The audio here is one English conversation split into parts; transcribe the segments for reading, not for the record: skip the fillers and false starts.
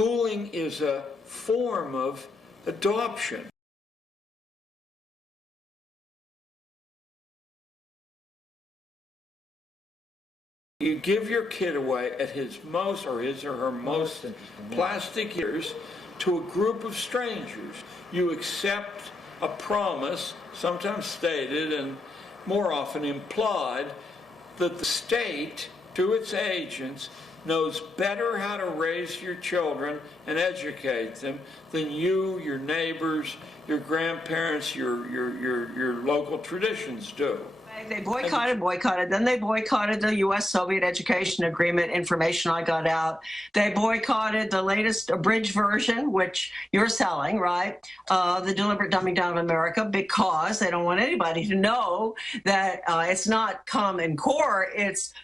schooling is a form of adoption. You give your kid away at his or her most plastic years to a group of strangers. You accept a promise, sometimes stated and more often implied, that the state, through its agents, knows better how to raise your children and educate them than you, your neighbors, your grandparents, your local traditions do. They boycotted. Then they boycotted the U.S.-Soviet education agreement information I got out. They boycotted the latest abridged version, which you're selling, right? The deliberate dumbing down of America, because they don't want anybody to know that it's not Common Core, it's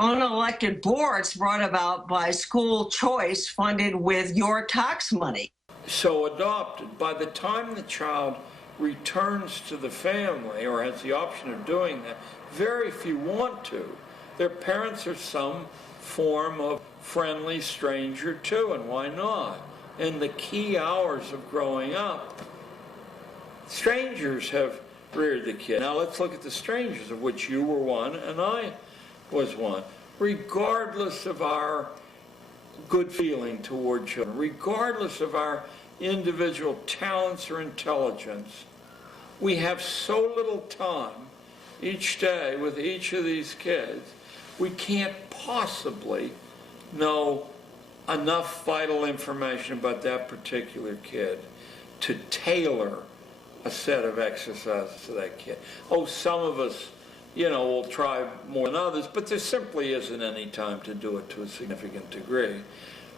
unelected boards brought about by school choice funded with your tax money. So adopted. By the time the child returns to the family or has the option of doing that, very few want to. Their parents are some form of friendly stranger too, and why not? In the key hours of growing up, strangers have reared the kid. Now let's look at the strangers, of which you were one and I was one. Regardless of our good feeling toward children, regardless of our individual talents or intelligence, we have so little time each day with each of these kids, we can't possibly know enough vital information about that particular kid to tailor a set of exercises to that kid. Oh, some of us, will try more than others, but there simply isn't any time to do it to a significant degree.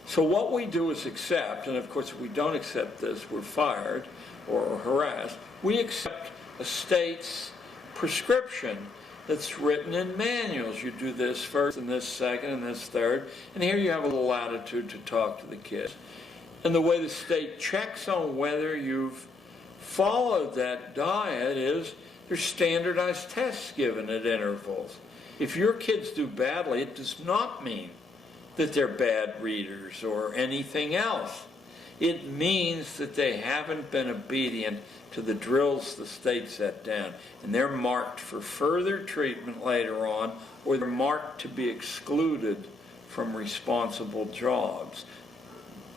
So what we do is accept, and of course if we don't accept this, we're fired or harassed. We accept a state's prescription that's written in manuals. You do this first, and this second, and this third, and here you have a little latitude to talk to the kids. And the way the state checks on whether you've followed that diet is there's standardized tests given at intervals. If your kids do badly, it does not mean that they're bad readers or anything else. It means that they haven't been obedient to the drills the state set down, and they're marked for further treatment later on, or they're marked to be excluded from responsible jobs.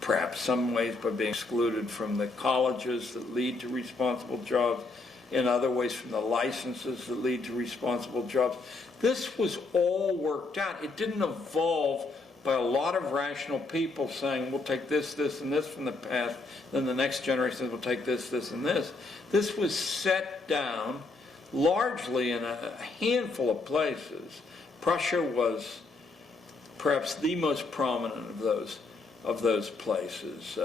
Perhaps some ways by being excluded from the colleges that lead to responsible jobs, in other ways from the licenses that lead to responsible jobs. This was all worked out. It didn't evolve by a lot of rational people saying, we'll take this, this, and this from the past, then the next generation will take this, this, and this. This was set down largely in a handful of places. Prussia was perhaps the most prominent of those places.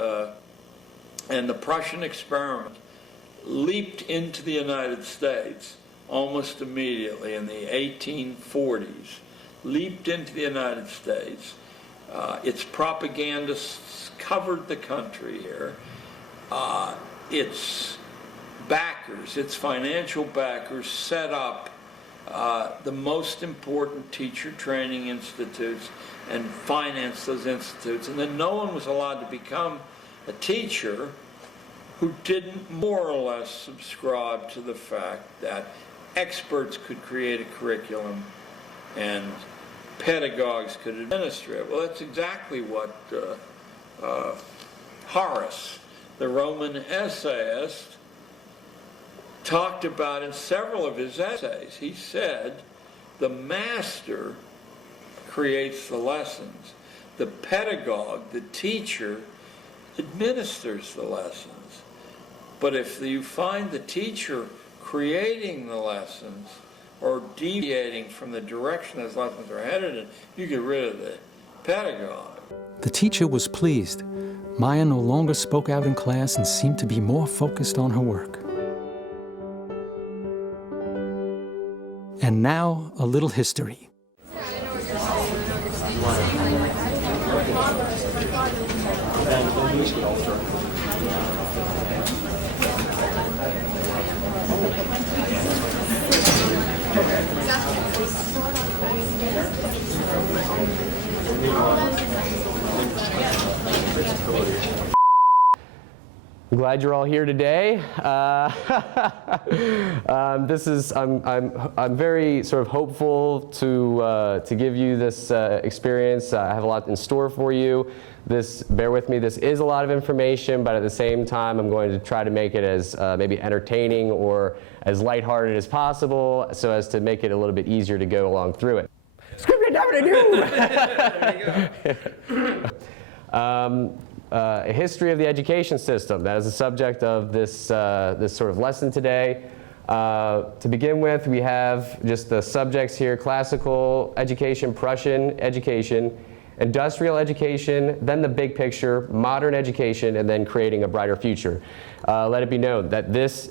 And the Prussian experiment leaped into the United States almost immediately in the 1840s, leaped into the United States. Its propagandists covered the country here. Its backers, its financial backers, set up the most important teacher training institutes and financed those institutes. And then no one was allowed to become a teacher who didn't more or less subscribe to the fact that experts could create a curriculum and pedagogues could administer it. Well, that's exactly what Horace, the Roman essayist, talked about in several of his essays. He said, the master creates the lessons. The pedagogue, the teacher, administers the lessons. But if you find the teacher creating the lessons or deviating from the direction those lessons are headed in, you get rid of the pedagogue. The teacher was pleased. Maya no longer spoke out in class and seemed to be more focused on her work. And now, a little history. I'm glad you're all here today. I'm very sort of hopeful to give you this experience. I have a lot in store for you. Bear with me, this is a lot of information, but at the same time, I'm going to try to make it as maybe entertaining or as lighthearted as possible, so as to make it a little bit easier to go along through it. A history of the education system. That is the subject of this sort of lesson today. To begin with, we have just the subjects here: classical education, Prussian education, industrial education, then the big picture, modern education, and then creating a brighter future. Let it be known that this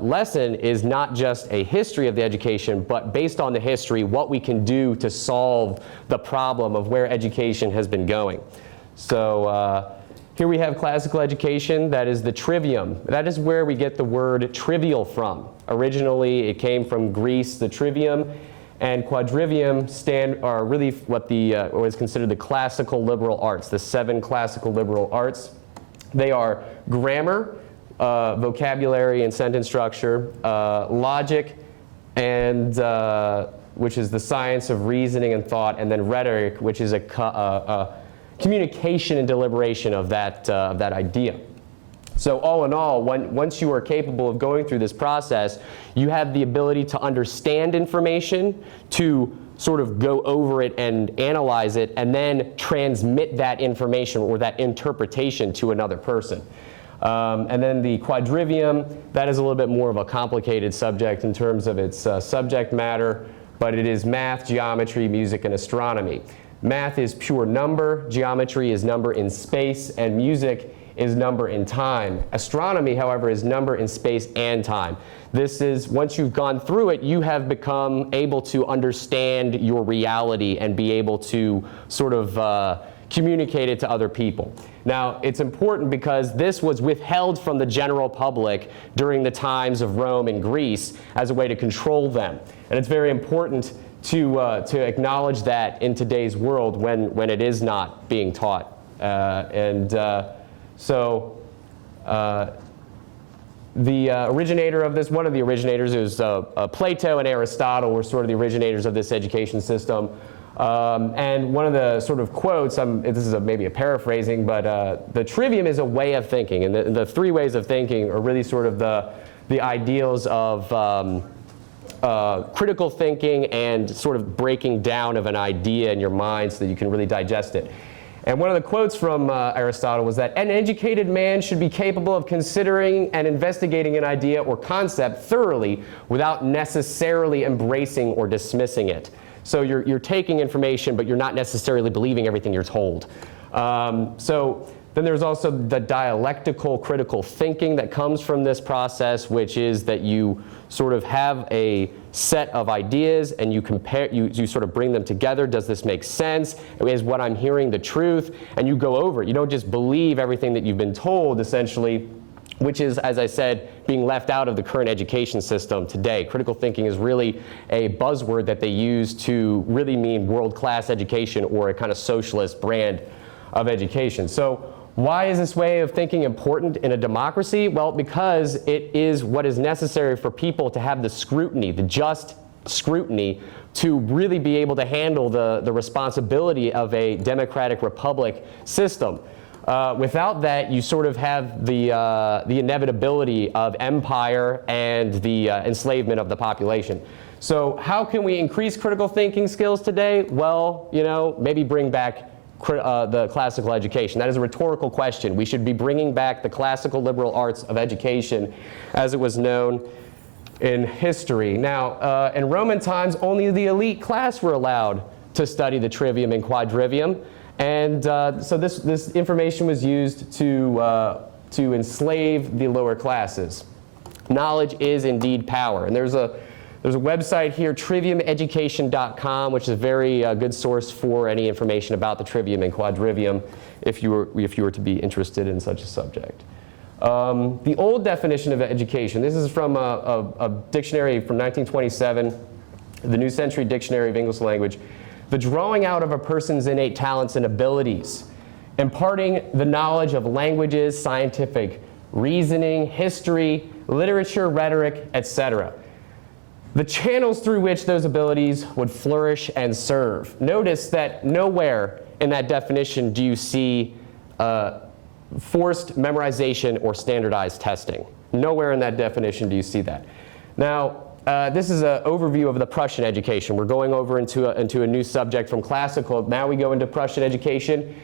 lesson is not just a history of the education, but based on the history, what we can do to solve the problem of where education has been going. So here we have classical education. That is the trivium. That is where we get the word trivial from. Originally, it came from Greece, the trivium, and quadrivium are really what is considered the classical liberal arts, the 7 classical liberal arts. They are grammar, vocabulary and sentence structure, logic, and which is the science of reasoning and thought, and then rhetoric, which is a communication and deliberation of that idea. So all in all, once you are capable of going through this process, you have the ability to understand information, to sort of go over it and analyze it, and then transmit that information or that interpretation to another person. And then the quadrivium, that is a little bit more of a complicated subject in terms of its subject matter, but it is math, geometry, music, and astronomy. Math is pure number, geometry is number in space, and music is number in time. Astronomy, however, is number in space and time. This is, once you've gone through it, you have become able to understand your reality and be able to sort of communicate it to other people. Now, it's important because this was withheld from the general public during the times of Rome and Greece as a way to control them. And it's very important to acknowledge that in today's world when it is not being taught. The originator of this, one of the originators is Plato and Aristotle were sort of the originators of this education system. And one of the sort of quotes, this is maybe a paraphrasing, but the trivium is a way of thinking. And the 3 ways of thinking are really sort of the ideals of critical thinking and sort of breaking down of an idea in your mind so that you can really digest it. And one of the quotes from Aristotle was that an educated man should be capable of considering and investigating an idea or concept thoroughly without necessarily embracing or dismissing it. So you're taking information, but you're not necessarily believing everything you're told. So then there's also the dialectical critical thinking that comes from this process, which is that you sort of have a set of ideas and you compare, you sort of bring them together. Does this make sense? Is what I'm hearing the truth? And you go over it. You don't just believe everything that you've been told, essentially, which is, as I said, being left out of the current education system today. Critical thinking is really a buzzword that they use to really mean world-class education or a kind of socialist brand of education. So why is this way of thinking important in a democracy? Well, because it is what is necessary for people to have the scrutiny, the just scrutiny, to really be able to handle the responsibility of a democratic republic system. Without that, you sort of have the inevitability of empire and the enslavement of the population. So how can we increase critical thinking skills today? Well, maybe bring back the classical education. That is a rhetorical question. We should be bringing back the classical liberal arts of education as it was known in history. Now, in Roman times, only the elite class were allowed to study the trivium and quadrivium. And so this information was used to enslave the lower classes. Knowledge is indeed power. And there's a website here, triviumeducation.com, which is a very good source for any information about the trivium and quadrivium if you were to be interested in such a subject. The old definition of education, this is from a dictionary from 1927, the New Century Dictionary of English Language. The drawing out of a person's innate talents and abilities, imparting the knowledge of languages, scientific reasoning, history, literature, rhetoric, etc. The channels through which those abilities would flourish and serve. Notice that nowhere in that definition do you see forced memorization or standardized testing. Nowhere in that definition do you see that. Now, this is an overview of the Prussian education. We're going over into a new subject from classical. Now we go into Prussian education.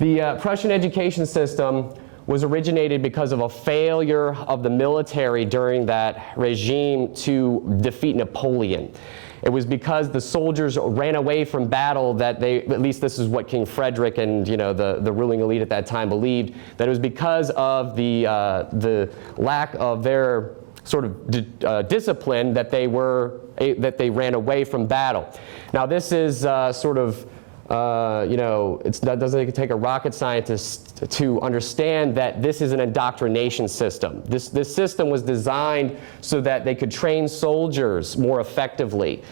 The Prussian education system was originated because of a failure of the military during that regime to defeat Napoleon. It was because the soldiers ran away from battle that they, at least this is what King Frederick and the ruling elite at that time believed, that it was because of the lack of their sort of discipline that they ran away from battle. Now this is sort of that doesn't take a rocket scientist to understand that this is an indoctrination system. This system was designed so that they could train soldiers more effectively.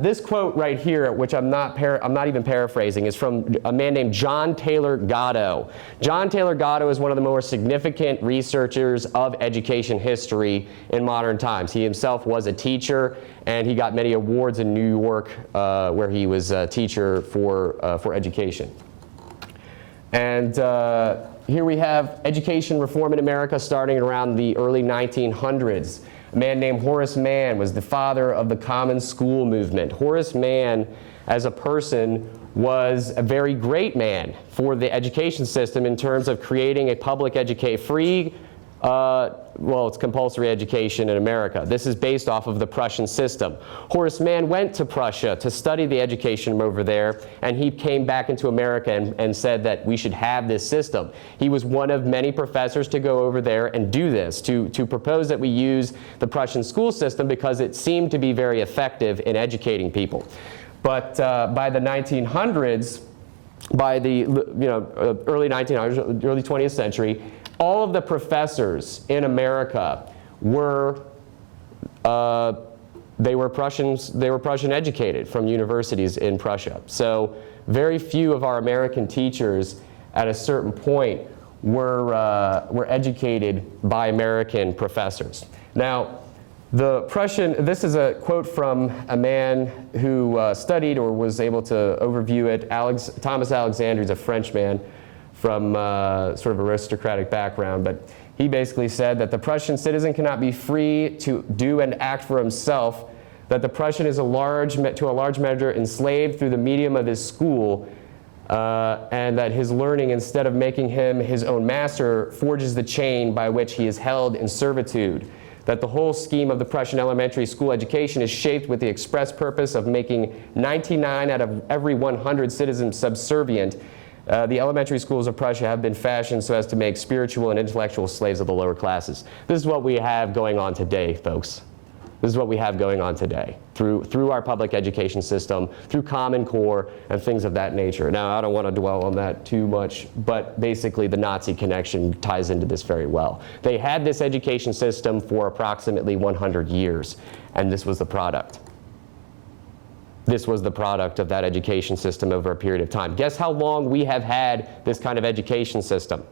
This quote right here, which I'm not even paraphrasing, is from a man named John Taylor Gatto. John Taylor Gatto is one of the more significant researchers of education history in modern times. He himself was a teacher, and he got many awards in New York where he was a teacher for education. And here we have education reform in America starting around the early 1900s. A man named Horace Mann was the father of the Common School movement. Horace Mann, as a person, was a very great man for the education system in terms of creating a public free it's compulsory education in America. This is based off of the Prussian system. Horace Mann went to Prussia to study the education over there, and he came back into America and said that we should have this system. He was one of many professors to go over there and do this, to propose that we use the Prussian school system because it seemed to be very effective in educating people. But by the 1900s, by the early 1900s, early 20th century, all of the professors in America were Prussian educated from universities in Prussia. So very few of our American teachers at a certain point were educated by American professors. Now, this is a quote from a man who studied or was able to overview it. Thomas Alexander is a French man from sort of aristocratic background, but he basically said that the Prussian citizen cannot be free to do and act for himself, that the Prussian is to a large measure enslaved through the medium of his school, and that his learning, instead of making him his own master, forges the chain by which he is held in servitude, that the whole scheme of the Prussian elementary school education is shaped with the express purpose of making 99 out of every 100 citizens subservient. The elementary schools of Prussia have been fashioned so as to make spiritual and intellectual slaves of the lower classes. This is what we have going on today, folks. This is what we have going on today through our public education system, through Common Core and things of that nature. Now, I don't want to dwell on that too much, but basically the Nazi connection ties into this very well. They had this education system for approximately 100 years, and this was the product. This was the product of that education system over a period of time. Guess how long we have had this kind of education system?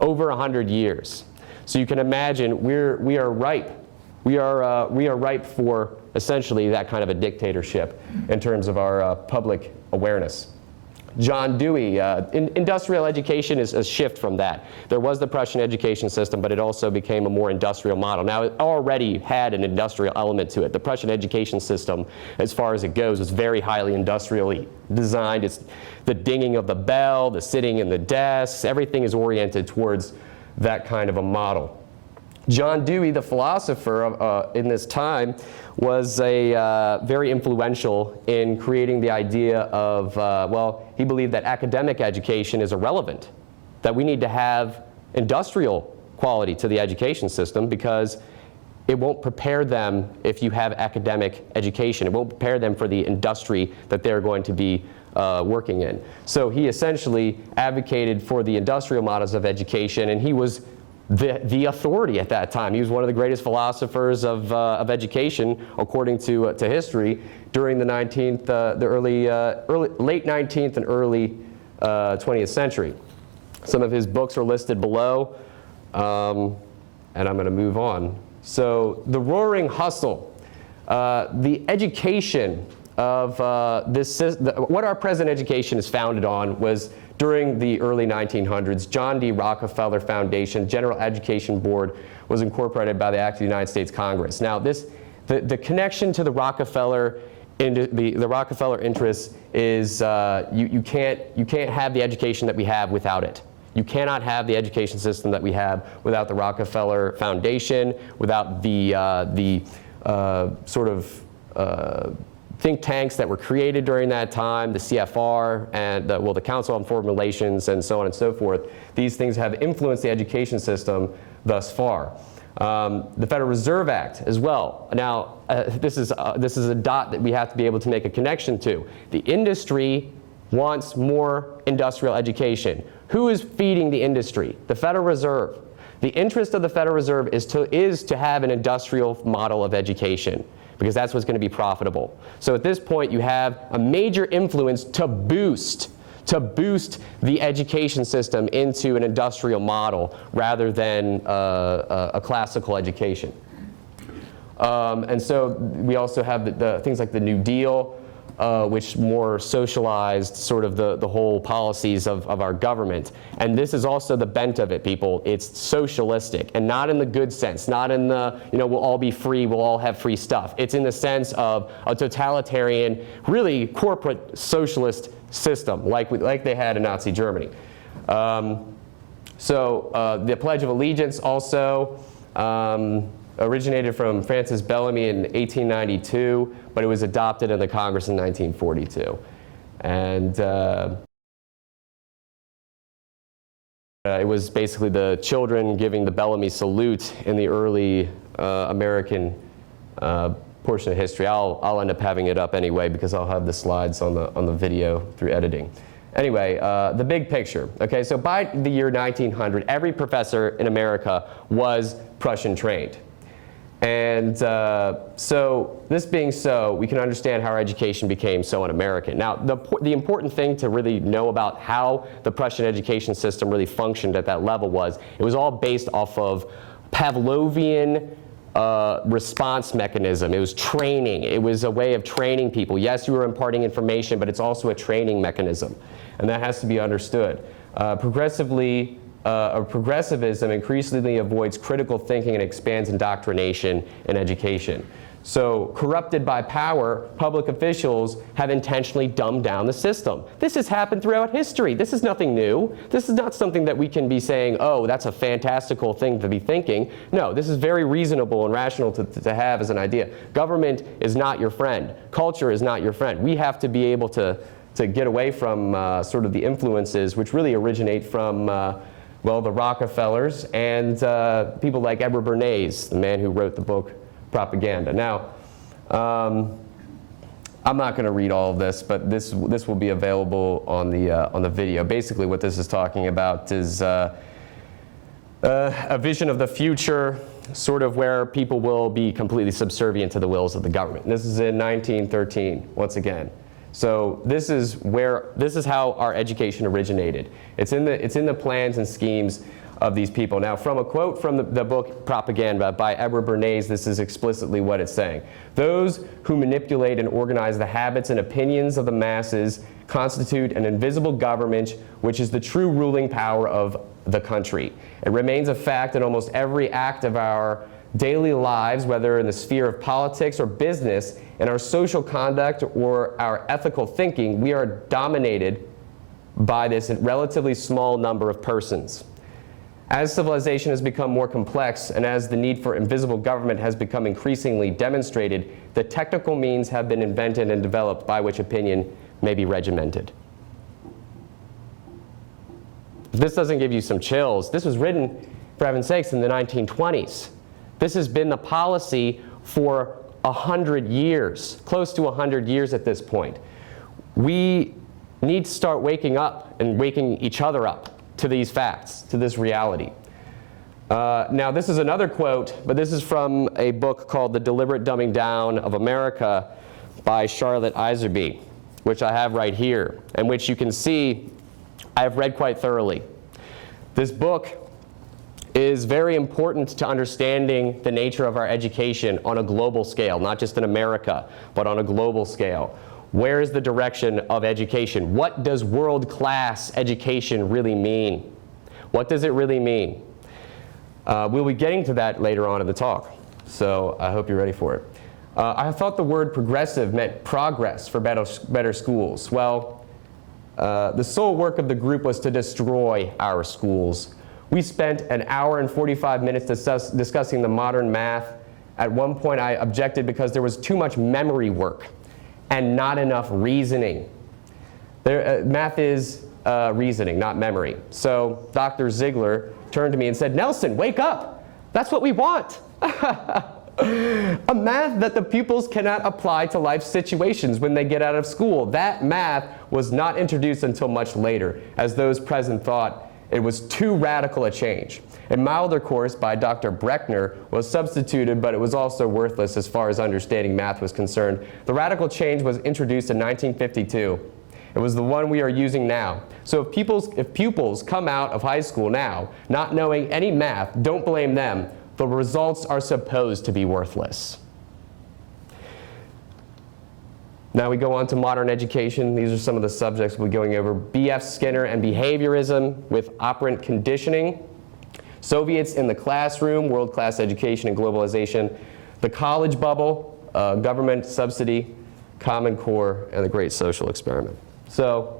Over 100 years. So you can imagine we are ripe. We are ripe for essentially that kind of a dictatorship in terms of our public awareness. John Dewey, industrial education is a shift from that. There was the Prussian education system, but it also became a more industrial model. Now, it already had an industrial element to it. The Prussian education system, as far as it goes, is very highly industrially designed. It's the dinging of the bell, the sitting in the desks, everything is oriented towards that kind of a model. John Dewey, the philosopher in this time, was very influential in creating the idea of, he believed that academic education is irrelevant, that we need to have industrial quality to the education system because it won't prepare them if you have academic education. It won't prepare them for the industry that they're going to be working in. So he essentially advocated for the industrial models of education, and he was the authority at that time. He was one of the greatest philosophers of education, according to history, during the late 19th and early 20th century. Some of his books are listed below. And I'm going to move on. So the roaring hustle, the education of what our present education is founded on was during the early 1900s, John D. Rockefeller Foundation General Education Board was incorporated by the Act of the United States Congress. Now the connection to the Rockefeller the Rockefeller interests is you can't have the education that we have without it. You cannot have the education system that we have without the Rockefeller Foundation, without the sort of think tanks that were created during that time, the CFR and the Council on Foreign Relations and so on and so forth. These things have influenced the education system thus far. The Federal Reserve Act as well. Now, this is a dot that we have to be able to make a connection to. The industry wants more industrial education. Who is feeding the industry? The Federal Reserve. The interest of the Federal Reserve is to have an industrial model of education, because that's what's going to be profitable. So at this point, you have a major influence to boost the education system into an industrial model rather than a classical education. And so we also have the things like the New Deal, which more socialized sort of the whole policies of our government. And this is also the bent of it, people. It's socialistic, and not in the good sense, not in the, we'll all be free, we'll all have free stuff. It's in the sense of a totalitarian, really corporate socialist system, like they had in Nazi Germany. So the Pledge of Allegiance also originated from Francis Bellamy in 1892, but it was adopted in the Congress in 1942. And it was basically the children giving the Bellamy salute in the early American portion of history. I'll end up having it up anyway because I'll have the slides on the video through editing. Anyway, the big picture. Okay, so by the year 1900, every professor in America was Prussian trained. And so this being so, we can understand how our education became so un-American. Now, the important thing to really know about how the Prussian education system really functioned at that level was it was all based off of Pavlovian response mechanism. It was training. It was a way of training people. Yes, you were imparting information, but it's also a training mechanism. And that has to be understood. Progressivism increasingly avoids critical thinking and expands indoctrination in education. So, corrupted by power, public officials have intentionally dumbed down the system. This has happened throughout history. This is nothing new. This is not something that we can be saying, oh, that's a fantastical thing to be thinking. No, this is very reasonable and rational to have as an idea. Government is not your friend. Culture is not your friend. We have to be able to get away from sort of the influences which really originate from well, the Rockefellers and people like Edward Bernays, the man who wrote the book Propaganda. Now, I'm not going to read all of this, but this will be available on the video. Basically, what this is talking about is a vision of the future, sort of where people will be completely subservient to the wills of the government. This is in 1913, once again. So this is how our education originated. It's in the plans and schemes of these people. Now, from a quote from the book Propaganda by Edward Bernays, this is explicitly what it's saying. Those who manipulate and organize the habits and opinions of the masses constitute an invisible government, which is the true ruling power of the country. It remains a fact in almost every act of our daily lives, whether in the sphere of politics or business, in our social conduct or our ethical thinking, we are dominated by this relatively small number of persons. As civilization has become more complex and as the need for invisible government has become increasingly demonstrated, the technical means have been invented and developed by which opinion may be regimented. If this doesn't give you some chills, this was written, for heaven's sakes, in the 1920s. This has been the policy for 100 years, close to 100 years at this point. We need to start waking up and waking each other up to these facts, to this reality. Now, this is another quote, but this is from a book called The Deliberate Dumbing Down of America by Charlotte Iserbyt, which I have right here, and which you can see I have read quite thoroughly. This book is very important to understanding the nature of our education on a global scale, not just in America, but on a global scale. Where is the direction of education? What does world-class education really mean? What does it really mean? We'll be getting to that later on in the talk, so I hope you're ready for it. I thought the word progressive meant progress for better schools. Well, the sole work of the group was to destroy our schools. We spent an hour and 45 minutes discussing the modern math. At one point, I objected because there was too much memory work and not enough reasoning. Math is reasoning, not memory. So Dr. Ziegler turned to me and said, "Nelson, wake up. That's what we want." A math that the pupils cannot apply to life situations when they get out of school. That math was not introduced until much later, as those present thought it was too radical a change. A milder course by Dr. Breckner was substituted, but it was also worthless as far as understanding math was concerned. The radical change was introduced in 1952. It was the one we are using now. So if pupils come out of high school now not knowing any math, don't blame them. The results are supposed to be worthless. Now we go on to modern education. These are some of the subjects we'll be going over. B.F. Skinner and behaviorism with operant conditioning. Soviets in the classroom, world-class education and globalization. The college bubble, government subsidy, Common Core, and the Great Social Experiment. So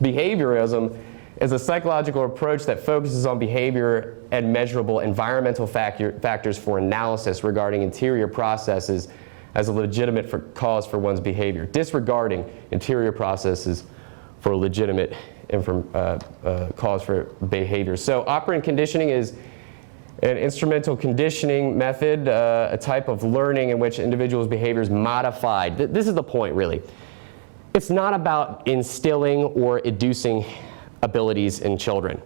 behaviorism is a psychological approach that focuses on behavior and measurable environmental factors for analysis regarding interior processes as a legitimate cause for one's behavior, disregarding interior processes for a legitimate cause for behavior. So operant conditioning is an instrumental conditioning method, a type of learning in which individuals' behavior is modified. This is the point, really. It's not about instilling or educing abilities in children.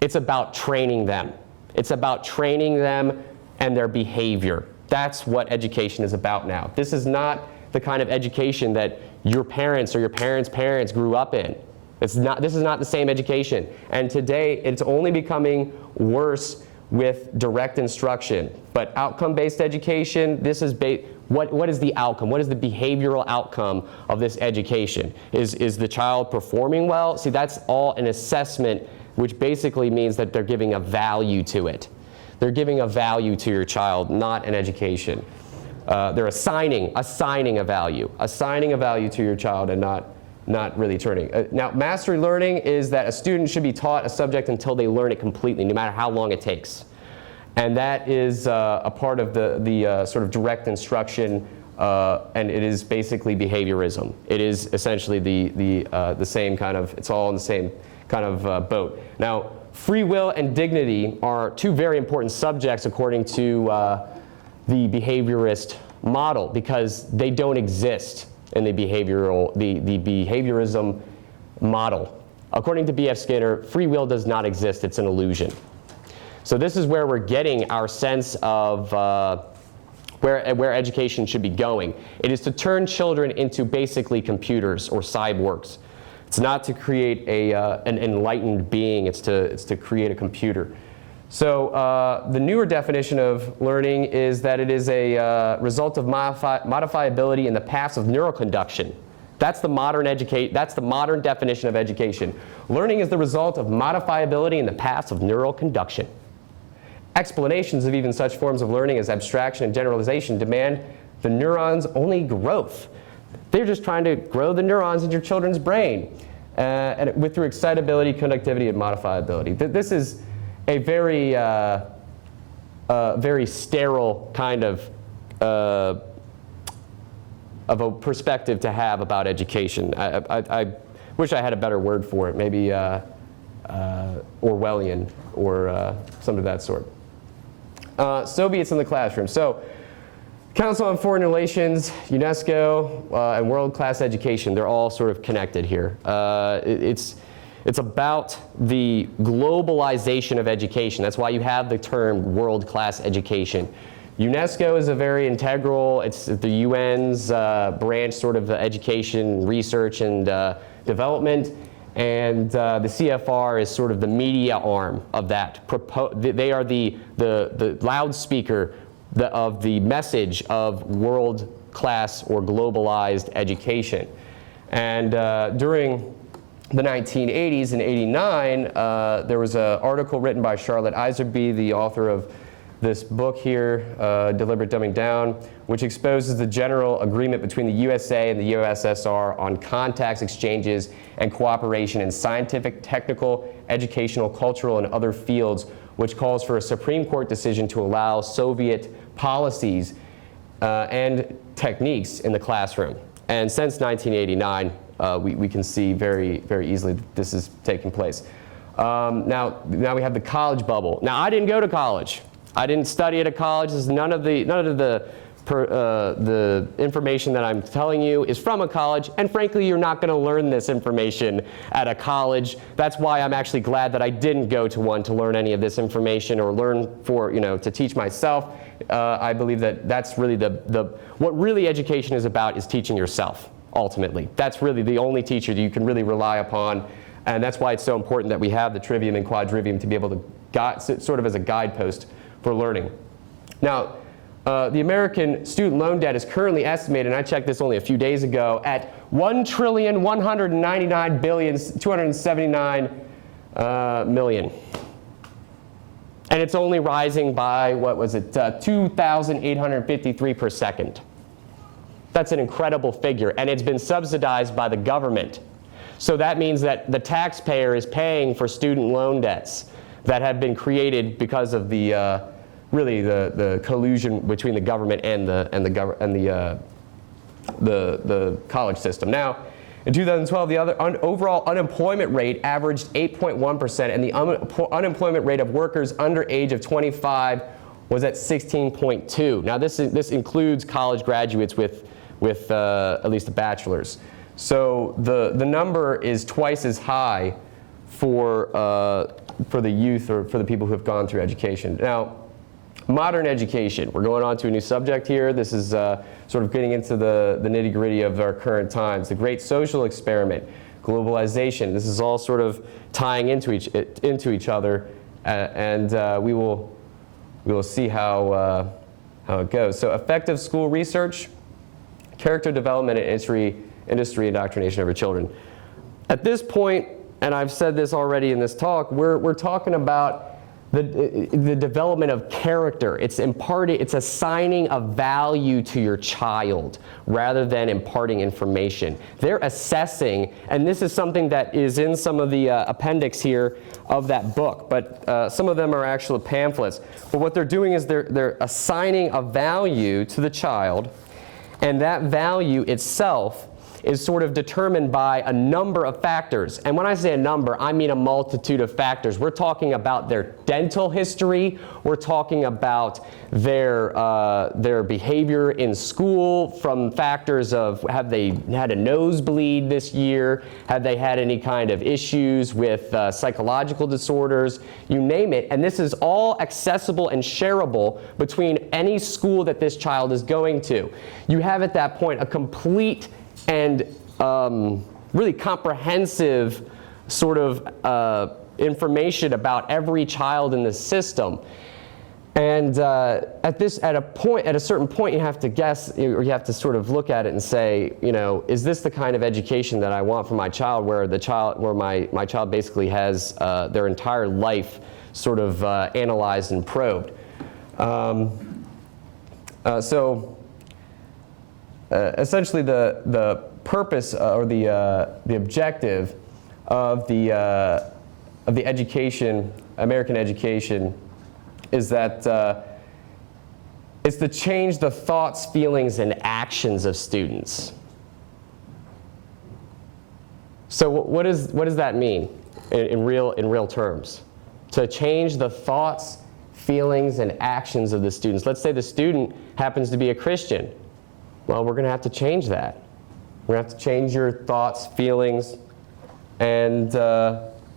It's about training them. It's about training them and their behavior. That's what education is about now. This is not the kind of education that your parents or your parents' parents grew up in. This is not the same education. And today, it's only becoming worse with direct instruction. But outcome-based education, this is what is the outcome? What is the behavioral outcome of this education? Is the child performing well? See, that's all an assessment, which basically means that they're giving a value to it. They're giving a value to your child, not an education. They're assigning a value to your child and not really turning. Now, mastery learning is that a student should be taught a subject until they learn it completely, no matter how long it takes. And that is a part of the sort of direct instruction, and it is basically behaviorism. It is essentially the same kind of, it's all in the same kind of boat. Now, free will and dignity are two very important subjects according to the behaviorist model, because they don't exist in the behaviorism model. According to B.F. Skinner, free will does not exist, it's an illusion. So this is where we're getting our sense of where education should be going. It is to turn children into basically computers or cyborgs. It's not to create an enlightened being, it's to create a computer. So the newer definition of learning is that it is a result of modifiability in the paths of neuroconduction. That's the modern definition of education. Learning is the result of modifiability in the paths of neural conduction. Explanations of even such forms of learning as abstraction and generalization demand the neuron's only growth. They're just trying to grow the neurons in your children's brain and through excitability, conductivity, and modifiability. This is a very, very sterile kind of a perspective to have about education. I wish I had a better word for it, maybe Orwellian or something of that sort. Soviets in the classroom. So, Council on Foreign Relations, UNESCO, and world-class education, they're all sort of connected here. It's about the globalization of education. That's why you have the term world-class education. UNESCO is a very integral, it's the UN's branch sort of education, research, and development. and the CFR is sort of the media arm of that. They are the loudspeaker of the message of world-class or globalized education. And during the 1980s and 89, there was an article written by Charlotte Iserbyt, the author of this book here, Deliberate Dumbing Down, which exposes the general agreement between the USA and the USSR on contacts, exchanges, and cooperation in scientific, technical, educational, cultural, and other fields, which calls for a Supreme Court decision to allow Soviet policies and techniques in the classroom. And since 1989, we can see very, very easily that this is taking place. Now we have the college bubble. Now, I didn't go to college. I didn't study at a college. This is none of the information that I'm telling you is from a college, and frankly, you're not going to learn this information at a college. That's why I'm actually glad that I didn't go to one to learn any of this information or learn to teach myself. I believe that that's really what really education is about, is teaching yourself, ultimately. That's really the only teacher that you can really rely upon, and that's why it's so important that we have the trivium and quadrivium to be able to sort of as a guidepost for learning. Now, the American student loan debt is currently estimated, and I checked this only a few days ago, at $1,199,279,000,000. And it's only rising by, 2,853 per second. That's an incredible figure, and it's been subsidized by the government. So that means that the taxpayer is paying for student loan debts that have been created because of the really the collusion between the government and the college system. Now, in 2012, the overall unemployment rate averaged 8.1%, and the unemployment rate of workers under age of 25 was at 16.2. Now, this includes college graduates with at least a bachelor's. So the number is twice as high for the youth or for the people who have gone through education. Now, modern education. We're going on to a new subject here. This is sort of getting into the nitty-gritty of our current times. The great social experiment, globalization. This is all sort of tying into each other, and we will see how it goes. So, effective school research, character development, and industry indoctrination of our children. At this point, and I've said this already in this talk, we're talking about the development of character. It's assigning a value to your child rather than imparting information. They're assessing, and this is something that is in some of the appendix here of that book, but some of them are actual pamphlets. But what they're doing is they're assigning a value to the child, and that value itself is sort of determined by a number of factors. And when I say a number, I mean a multitude of factors. We're talking about their dental history. We're talking about their behavior in school, from factors of, have they had a nosebleed this year? Have they had any kind of issues with psychological disorders? You name it. And this is all accessible and shareable between any school that this child is going to. You have at that point a complete and really comprehensive sort of information about every child in the system. And at a certain point, you have to guess, or you have to sort of look at it and say, is this the kind of education that I want for my child, where my child basically has their entire life sort of analyzed and probed. Essentially, the purpose or the objective of the education, American education, is that it's to change the thoughts, feelings, and actions of students. So what does that mean in real terms? To change the thoughts, feelings, and actions of the students. Let's say the student happens to be a Christian. Well, we're going to have to change that. We're going to have to change your thoughts, feelings, and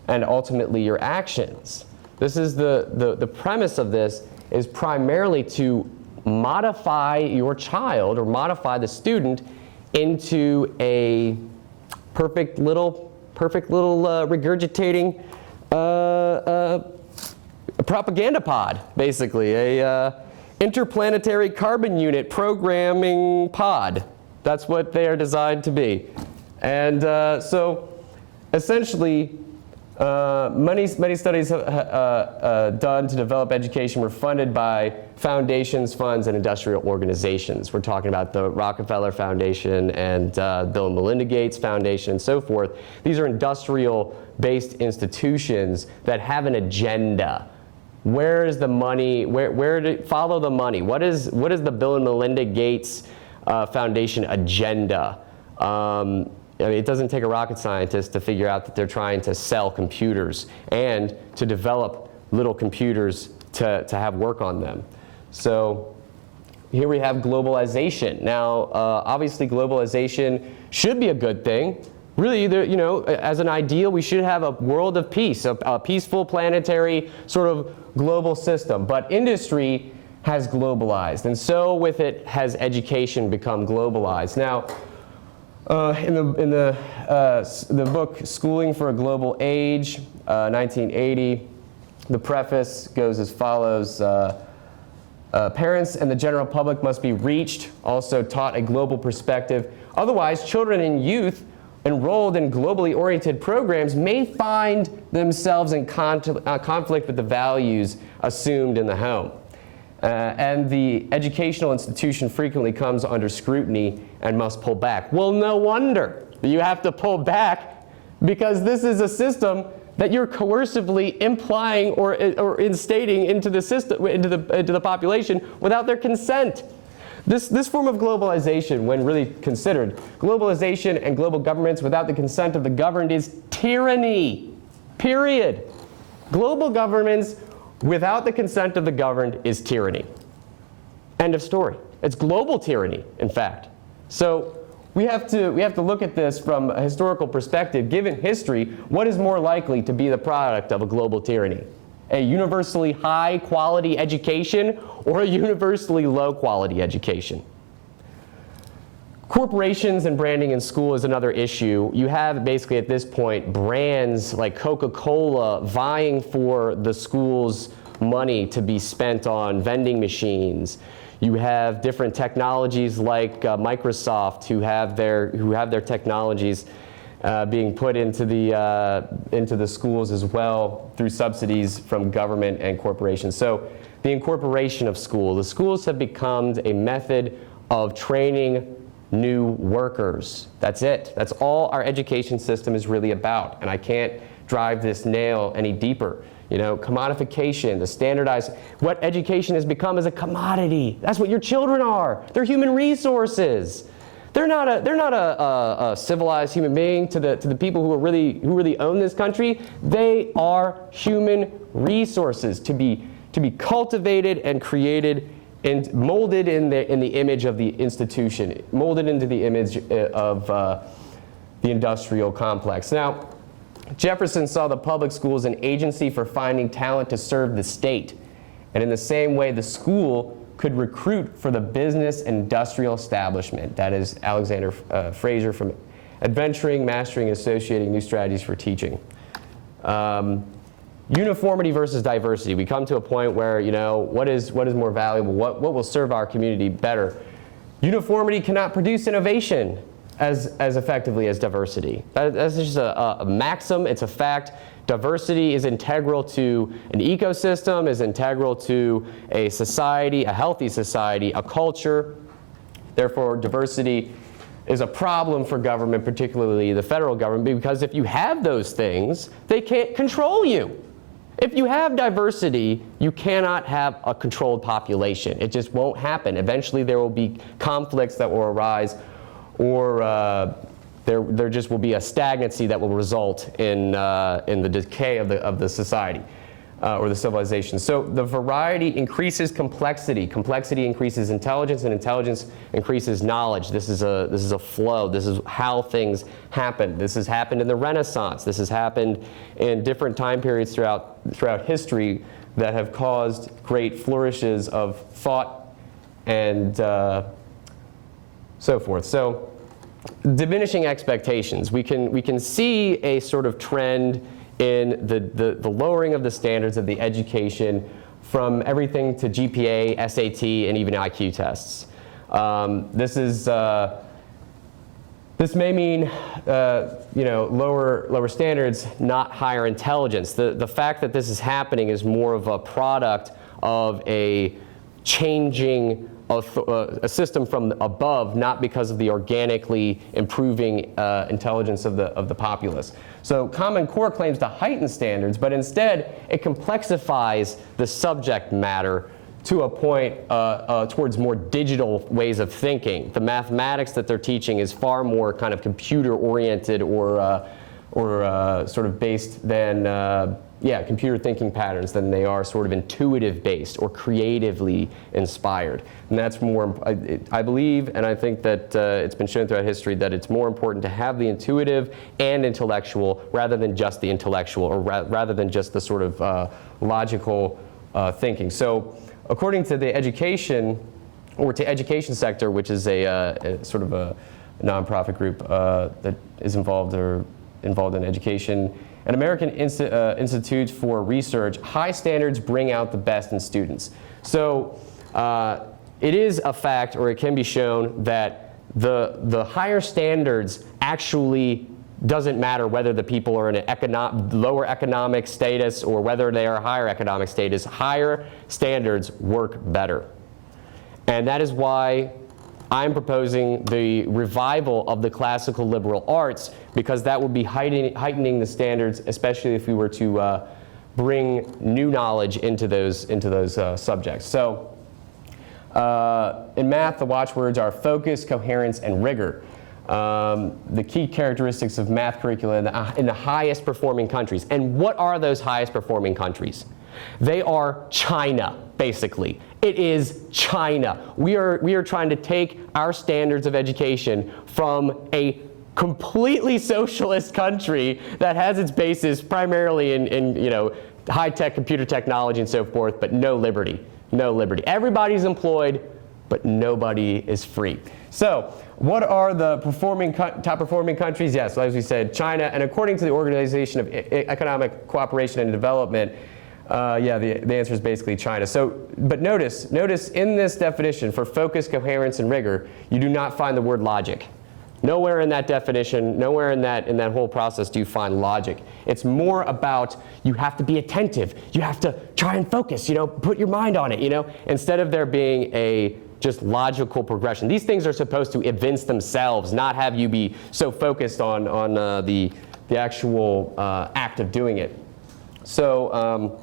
ultimately your actions. This is the premise of this is primarily to modify your child or modify the student into a perfect little perfect little regurgitating a propaganda pod, basically, a interplanetary carbon unit programming pod. That's what they are designed to be. And so essentially, many studies done to develop education were funded by foundations, funds, and industrial organizations. We're talking about the Rockefeller Foundation and Bill and Melinda Gates Foundation and so forth. These are industrial-based institutions that have an agenda. Where is the money? Where to follow the money? What is the Bill and Melinda Gates Foundation agenda? I mean, it doesn't take a rocket scientist to figure out that they're trying to sell computers and to develop little computers to have work on them. So here we have globalization. Now, obviously, globalization should be a good thing. Really, you know, as an ideal, we should have a world of peace, a peaceful planetary sort of global system. But industry has globalized, and so with it has education become globalized. Now, in the book Schooling for a Global Age, 1980, the preface goes as follows. Parents and the general public must be reached, also taught a global perspective. Otherwise, children and youth enrolled in globally oriented programs may find themselves in conflict with the values assumed in the home. And the educational institution frequently comes under scrutiny and must pull back. Well, no wonder you have to pull back, because this is a system that you're coercively implying or instating into the system, into the population without their consent. This form of globalization, when really considered, globalization and global governments without the consent of the governed is tyranny, period. Global governments without the consent of the governed is tyranny. End of story. It's global tyranny, in fact. So we have to look at this from a historical perspective. Given history, what is more likely to be the product of a global tyranny? A universally high quality education or a universally low quality education? Corporations and branding in school is another issue. You have basically at this point brands like Coca-Cola vying for the school's money to be spent on vending machines. You have different technologies like Microsoft who have their technologies being put into the schools as well through subsidies from government and corporations. So the incorporation of school. The schools have become a method of training new workers. That's it. That's all our education system is really about. And I can't drive this nail any deeper. You know, commodification, the standardized, what education has become is a commodity. That's what your children are. They're human resources. They're not a civilized human being to the people who really own this country. They are human resources to be cultivated and created and molded in the image of the institution, molded into the image of the industrial complex. Now, Jefferson saw the public school as an agency for finding talent to serve the state. And in the same way, the school could recruit for the business industrial establishment. That is Alexander Fraser from Adventuring, Mastering, and Associating New Strategies for Teaching. Uniformity versus diversity. We come to a point where, you know, what is more valuable? What will serve our community better? Uniformity cannot produce innovation as effectively as diversity. That's just a maxim. It's a fact. Diversity is integral to an ecosystem, is integral to a society, a healthy society, a culture. Therefore, diversity is a problem for government, particularly the federal government, because if you have those things, they can't control you. If you have diversity, you cannot have a controlled population. It just won't happen. Eventually, there will be conflicts that will arise, or there just will be a stagnancy that will result in the decay of the society or the civilization. So the variety increases complexity. Complexity increases intelligence, and intelligence increases knowledge. This is a flow. This is how things happen. This has happened in the Renaissance. This has happened in different time periods throughout history that have caused great flourishes of thought and so forth. So diminishing expectations. We can see a sort of trend in the lowering of the standards of the education from everything to GPA, SAT, and even IQ tests. This may mean lower standards, not higher intelligence. The fact that this is happening is more of a product of a changing a system from above, not because of the organically improving intelligence of the populace. So Common Core claims to heighten standards, but instead it complexifies the subject matter to a point towards more digital ways of thinking. The mathematics that they're teaching is far more kind of computer-oriented or sort of based than computer thinking patterns than they are sort of intuitive based or creatively inspired. And that's more, I believe, and I think that it's been shown throughout history that it's more important to have the intuitive and intellectual rather than just the intellectual, or rather than just the sort of logical thinking. So according to the education sector, which is a sort of a nonprofit group that is involved in education, an American Institute for Research, high standards bring out the best in students. So it is a fact, or it can be shown, that the higher standards actually doesn't matter whether the people are in an lower economic status or whether they are higher economic status. Higher standards work better. And that is why I'm proposing the revival of the classical liberal arts, because that would be heightening the standards, especially if we were to bring new knowledge into those subjects. So in math, the watchwords are focus, coherence, and rigor. The key characteristics of math curricula in the highest performing countries. And what are those highest performing countries? They are China, basically. It is China. We are trying to take our standards of education from a completely socialist country that has its basis primarily in high-tech computer technology and so forth, but no liberty. No liberty. Everybody's employed, but nobody is free. So what are the top performing countries? Yes, as we said, China. And according to the Organization of Economic Cooperation and Development, the answer is basically China. So, but notice in this definition for focus, coherence, and rigor, you do not find the word logic. Nowhere in that definition, nowhere in that whole process do you find logic. It's more about you have to be attentive. You have to try and focus, put your mind on it, instead of there being a just logical progression. These things are supposed to evince themselves, not have you be so focused on the actual act of doing it. So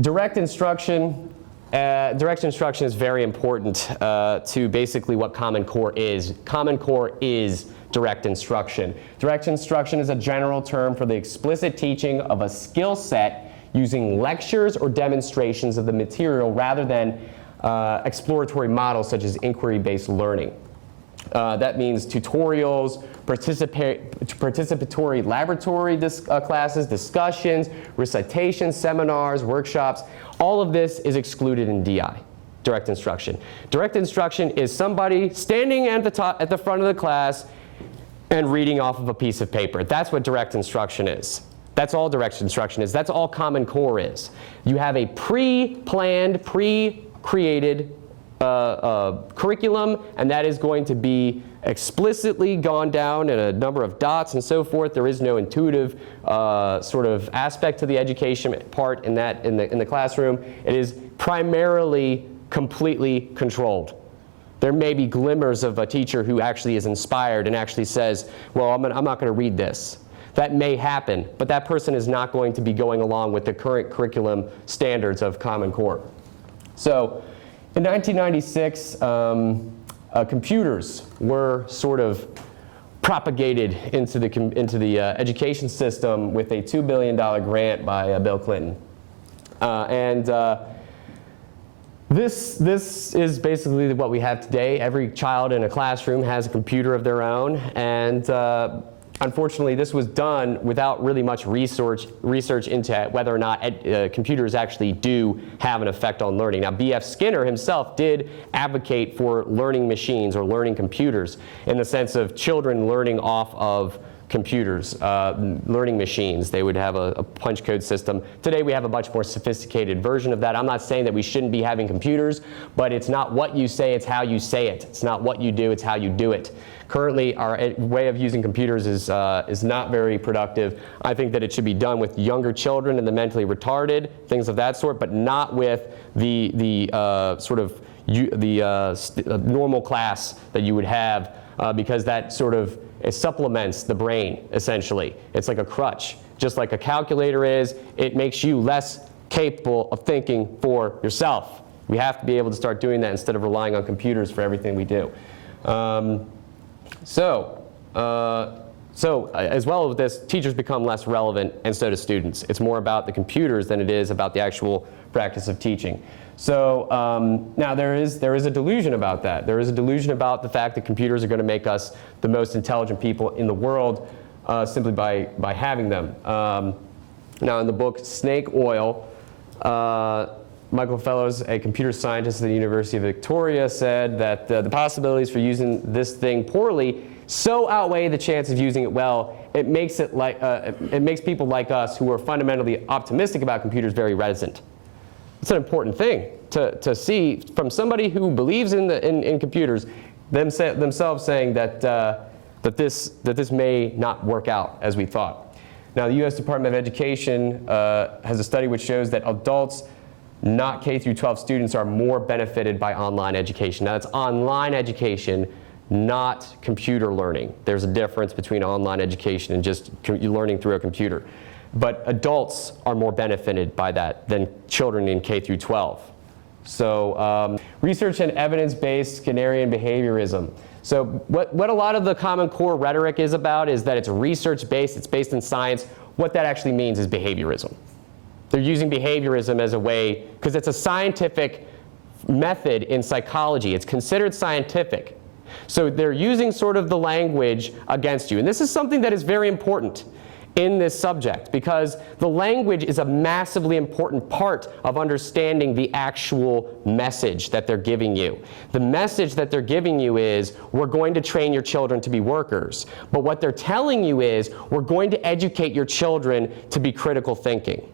direct instruction is very important to basically what Common Core is. Common Core is direct instruction. Direct instruction is a general term for the explicit teaching of a skill set using lectures or demonstrations of the material rather than exploratory models such as inquiry-based learning. That means tutorials, participatory laboratory classes, discussions, recitations, seminars, workshops. All of this is excluded in DI, direct instruction. Direct instruction is somebody standing at the front of the class and reading off of a piece of paper. That's what direct instruction is. That's all direct instruction is. That's all Common Core is. You have a pre-planned, pre-created curriculum, and that is going to be explicitly gone down in a number of dots and so forth. There is no intuitive sort of aspect to the education part in the classroom. It is primarily completely controlled. There may be glimmers of a teacher who actually is inspired and actually says, well, I'm not going to read this. That may happen, but that person is not going to be going along with the current curriculum standards of Common Core. So in 1996, computers were sort of propagated into the education system with a $2 billion grant by Bill Clinton. This is basically what we have today. Every child in a classroom has a computer of their own, and unfortunately, this was done without really much research into whether or not computers actually do have an effect on learning. Now, B.F. Skinner himself did advocate for learning machines or learning computers in the sense of children learning off of computers, learning machines. They would have a punch code system. Today we have a much more sophisticated version of that. I'm not saying that we shouldn't be having computers, but it's not what you say, it's how you say it. It's not what you do, it's how you do it. Currently, our way of using computers is not very productive. I think that it should be done with younger children and the mentally retarded, things of that sort, but not with the normal class that you would have, because that sort of supplements the brain, essentially. It's like a crutch. Just like a calculator is, it makes you less capable of thinking for yourself. We have to be able to start doing that instead of relying on computers for everything we do. So as well with this, teachers become less relevant, and so do students. It's more about the computers than it is about the actual practice of teaching. So now there is a delusion about that. There is a delusion about the fact that computers are going to make us the most intelligent people in the world simply by having them. Now in the book Snake Oil, Michael Fellows, a computer scientist at the University of Victoria, said that the possibilities for using this thing poorly so outweigh the chance of using it well, it makes people like us who are fundamentally optimistic about computers very reticent. It's an important thing to see from somebody who believes in computers, themselves saying that this may not work out as we thought. Now, the U.S. Department of Education has a study which shows that adults, not K through 12 students, are more benefited by online education. Now, that's online education, not computer learning. There's a difference between online education and just learning through a computer. But adults are more benefited by that than children in K through 12. So research and evidence-based Skinnerian behaviorism. So what a lot of the Common Core rhetoric is about is that it's research-based, it's based in science. What that actually means is behaviorism. They're using behaviorism as a way, because it's a scientific method in psychology. It's considered scientific. So they're using sort of the language against you. And this is something that is very important in this subject, because the language is a massively important part of understanding the actual message that they're giving you. The message that they're giving you is, we're going to train your children to be workers. But what they're telling you is, we're going to educate your children to be critical thinking,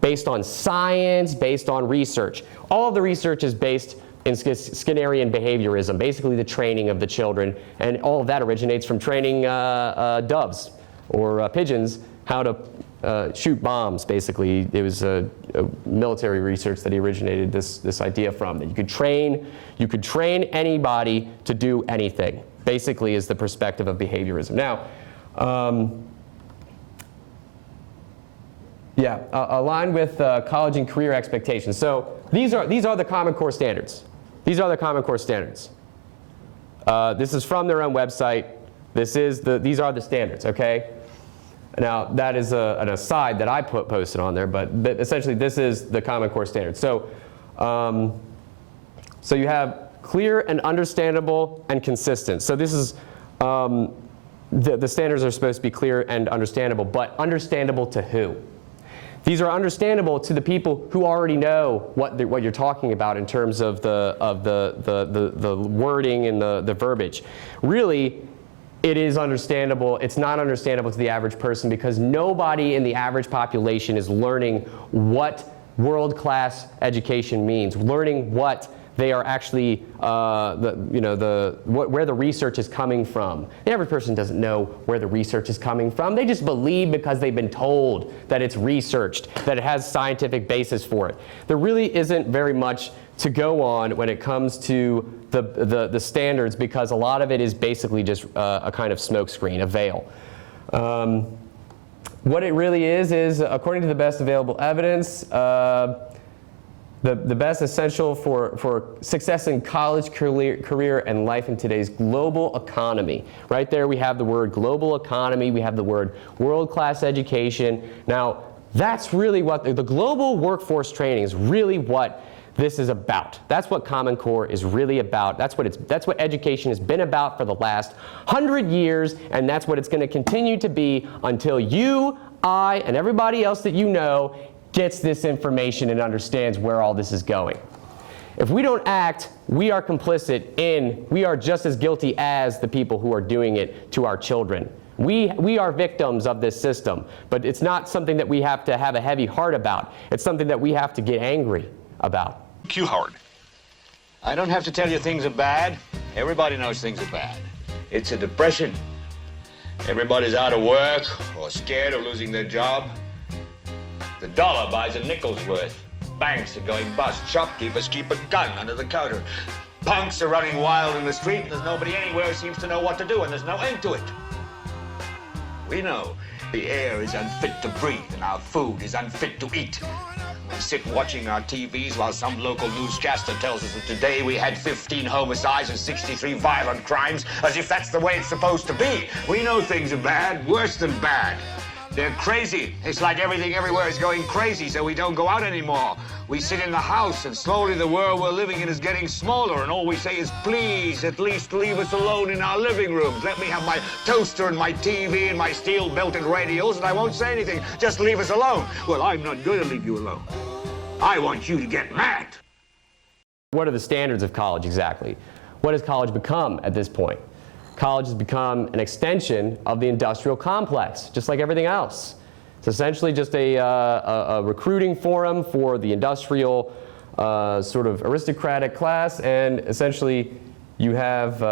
based on science, based on research. All of the research is based in Skinnerian behaviorism, basically the training of the children, and all of that originates from training doves or pigeons how to shoot bombs, basically. It was a military research that he originated this idea from, that you could train anybody to do anything, basically is the perspective of behaviorism. Now, aligned with college and career expectations. So these are the Common Core standards. These are the Common Core standards. This is from their own website. These are the standards, okay? Now, that is an aside that I posted on there, but essentially this is the Common Core standards. So, so you have clear and understandable and consistent. So this is, the standards are supposed to be clear and understandable, but understandable to who? These are understandable to the people who already know what you're talking about in terms of the wording and the verbiage. Really, it is understandable. It's not understandable to the average person, because nobody in the average population is learning what world-class education means, learning what they are actually, where the research is coming from. The average person doesn't know where the research is coming from. They just believe because they've been told that it's researched, that it has scientific basis for it. There really isn't very much to go on when it comes to the standards, because a lot of it is basically just a kind of smokescreen, a veil. What it really is according to the best available evidence, the best essential for success in college, career, and life in today's global economy. Right there we have the word global economy, we have the word world-class education. Now, that's really what the global workforce training is really what this is about. That's what Common Core is really about. That's what education has been about for the last 100 years, and that's what it's going to continue to be until you, I, and everybody else that you know gets this information and understands where all this is going. If we don't act, we are complicit we are just as guilty as the people who are doing it to our children. We are victims of this system, but it's not something that we have to have a heavy heart about. It's something that we have to get angry about. Q Howard. I don't have to tell you things are bad. Everybody knows things are bad. It's a depression. Everybody's out of work or scared of losing their job. The dollar buys a nickel's worth. Banks are going bust. Shopkeepers keep a gun under the counter. Punks are running wild in the street, and there's nobody anywhere who seems to know what to do, and there's no end to it. We know the air is unfit to breathe, and our food is unfit to eat. We sit watching our TVs while some local newscaster tells us that today we had 15 homicides and 63 violent crimes, as if that's the way it's supposed to be. We know things are bad, worse than bad. They're crazy. It's like everything everywhere is going crazy, so we don't go out anymore. We sit in the house, and slowly the world we're living in is getting smaller, and all we say is, please, at least leave us alone in our living rooms. Let me have my toaster and my TV and my steel-belted radios, and I won't say anything. Just leave us alone. Well, I'm not going to leave you alone. I want you to get mad. What are the standards of college exactly? What has college become at this point? College has become an extension of the industrial complex, just like everything else. It's essentially just a recruiting forum for the industrial sort of aristocratic class, and essentially you have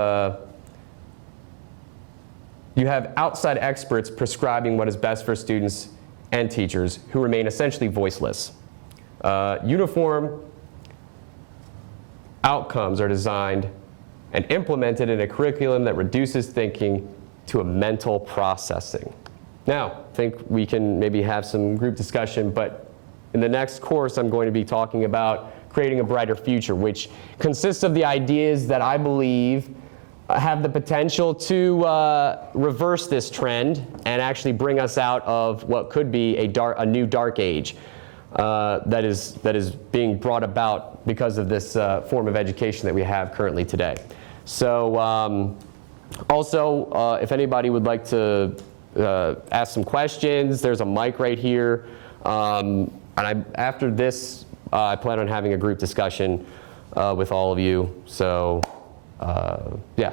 outside experts prescribing what is best for students and teachers who remain essentially voiceless. Uniform outcomes are designed and implemented in a curriculum that reduces thinking to a mental processing. Now, I think we can maybe have some group discussion, but in the next course I'm going to be talking about creating a brighter future, which consists of the ideas that I believe have the potential to reverse this trend and actually bring us out of what could be a new dark age that is being brought about because of this form of education that we have currently today. So also, if anybody would like to ask some questions, there's a mic right here. And after this, I plan on having a group discussion with all of you. So, yeah.